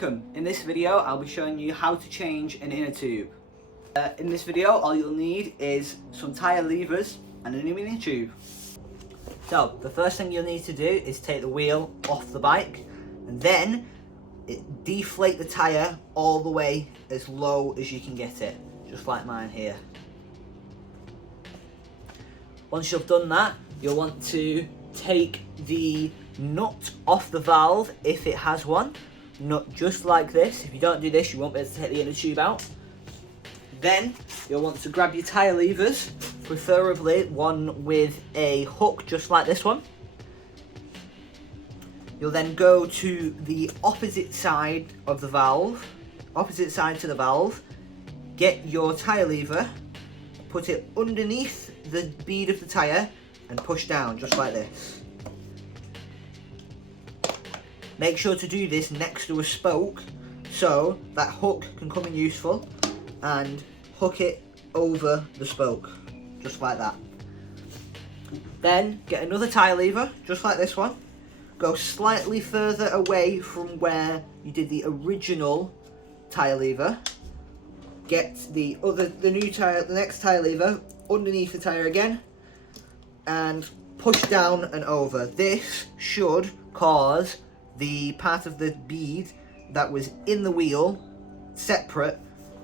welcome. In this video I'll be showing you how to change an inner tube. In this video all you'll need is some tyre levers and a new inner tube. So the first thing you'll need to do is take the wheel off the bike and then deflate the tyre all the way as low as you can get it, just like mine here. Once you've done that, you'll want to take the nut off the valve if it has one. Nut just like this. If you don't do this, you won't be able to take the inner tube out. Then you'll want to grab your tyre levers, preferably one with a hook just like this one. You'll then go to the opposite side of the valve, opposite side to the valve, get your tyre lever, put it underneath the bead of the tyre and push down just like this. Make sure to do this next to a spoke so that hook can come in useful, and hook it over the spoke just like that. Then get another tyre lever just like this one, go slightly further away from where you did the original tyre lever, get the next tyre lever underneath the tyre again and push down and over. This should cause the part of the bead that was in the wheel separate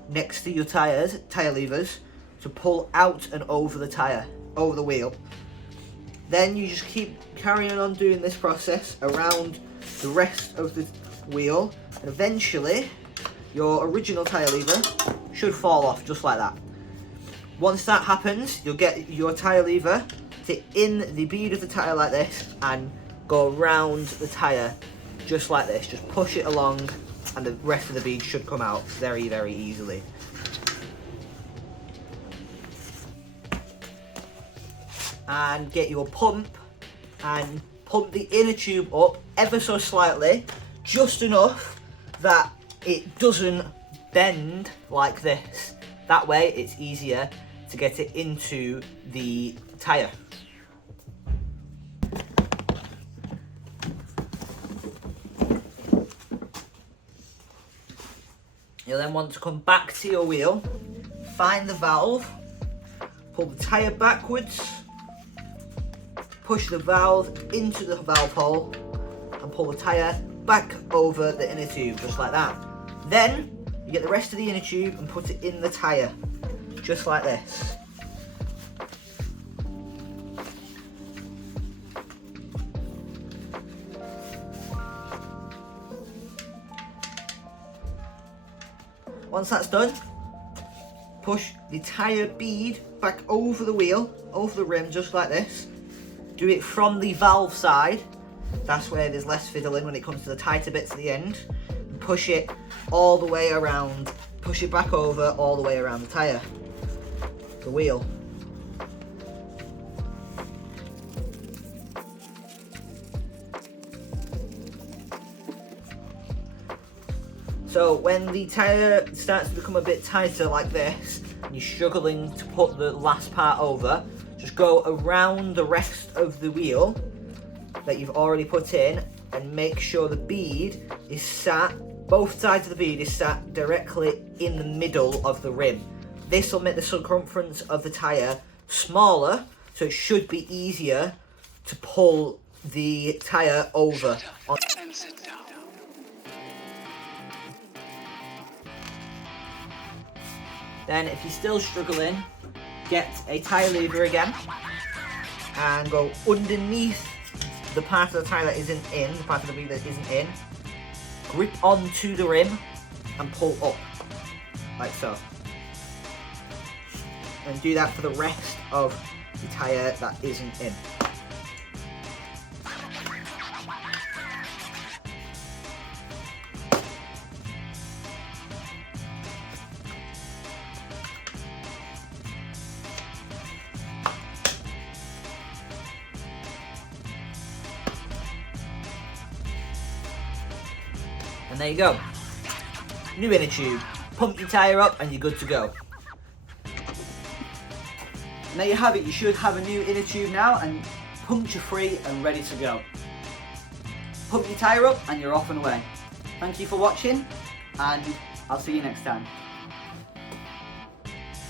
next to your tyre levers to pull out and over the tyre, over the wheel. Then you just keep carrying on doing this process around the rest of the wheel, and eventually your original tyre lever should fall off just like that. Once that happens, you'll get your tyre lever to in the bead of the tyre like this and go around the tyre just like this. Just push it along and the rest of the bead should come out very, very easily. And get your pump and pump the inner tube up ever so slightly, just enough that it doesn't bend like this. That way it's easier to get it into the tyre. You'll then want to come back to your wheel, find the valve, pull the tyre backwards, push the valve into the valve hole and pull the tyre back over the inner tube just like that. Then you get the rest of the inner tube and put it in the tyre just like this. Once that's done, push the tyre bead back over the wheel, over the rim just like this. Do it from the valve side, that's where there's less fiddling when it comes to the tighter bits at the end. And push it all the way around, push it back over all the way around the tyre, the wheel. So when the tyre starts to become a bit tighter like this, and you're struggling to put the last part over, just go around the rest of the wheel that you've already put in and make sure the bead is sat, both sides of the bead is sat directly in the middle of the rim. This will make the circumference of the tyre smaller, so it should be easier to pull the tyre over. Then if you're still struggling, get a tyre lever again and go underneath the part of the tyre that isn't in, the part of the bead that isn't in, grip onto the rim and pull up, like so. And do that for the rest of the tyre that isn't in. And there you go. New inner tube. Pump your tyre up and you're good to go. And there you have it. You should have a new inner tube now and puncture free and ready to go. Pump your tyre up and you're off and away. Thank you for watching, and I'll see you next time.